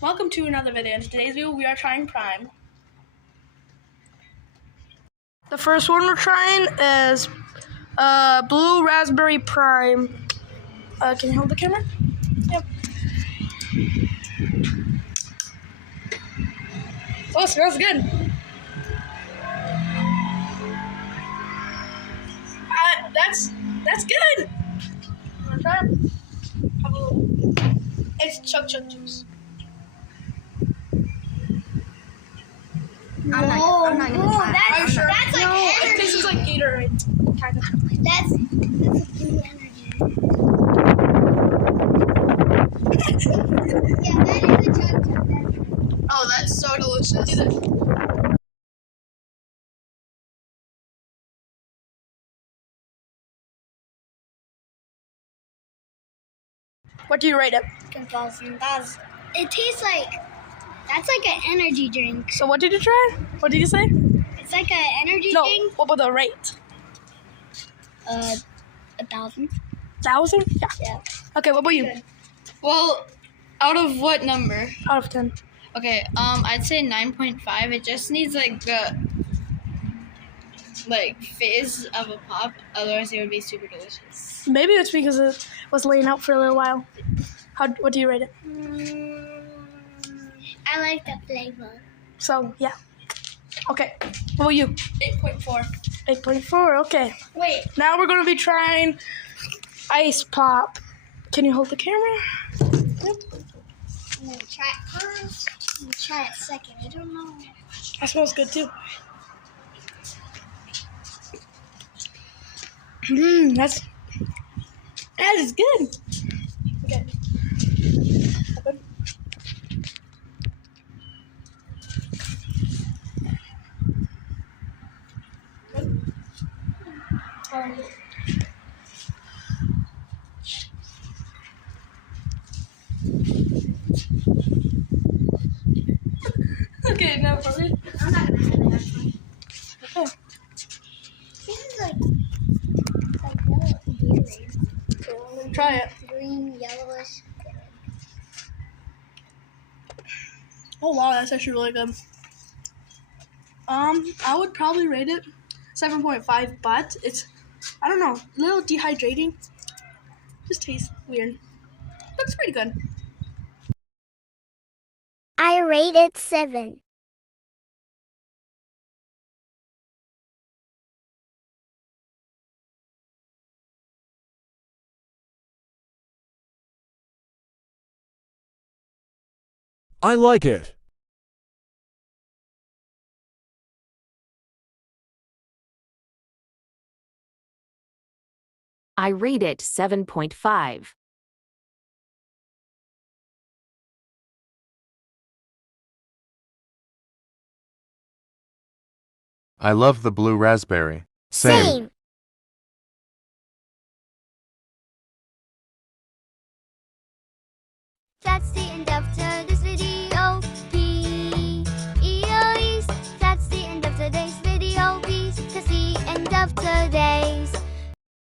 Welcome to another video. In today's video, we are trying Prime. The first one we're trying is Blue Raspberry Prime. Can you hold the camera? Yep. Oh, it smells good. That's good. Wanna try it? Have a little. It's Chug juice. I'm not gonna try it. Are you sure? That's like energy. It tastes like Gatorade. Kind of. That's blue energy. Yeah, that is a chug. Oh, that's so delicious. What do you rate it? 10,000. It tastes like, that's like an energy drink. So what did you try? What did you say? It's like an energy No, drink. what about the rate? 1,000. 1,000? Yeah. Yeah. Okay, what about you? Well, out of what number? Out of 10. Okay, I'd say 9.5. It just needs like the fizz of a pop. Otherwise, it would be super delicious. Maybe it's because it was laying out for a little while. What do you rate it? I like the flavor. So, yeah. Okay, what about you? 8.4. 8.4, okay. Wait. Now we're going to be trying Ice Pop. Can you hold the camera? Yep. I'm going to try it first. I'm going to try it second. I don't know. That smells good too. That is good. Okay. Open. Okay, now for it. I'm not going to have it actually. Okay. This is like yellow Gatorade. So I'm gonna try it. Green, yellowish. Oh wow, that's actually really good. I would probably rate it 7.5, but it's, I don't know, a little dehydrating. Just tastes weird. But it's pretty good. I rate it 7. I like it. I rate it 7.5. I love the blue raspberry. Same. That's the end of the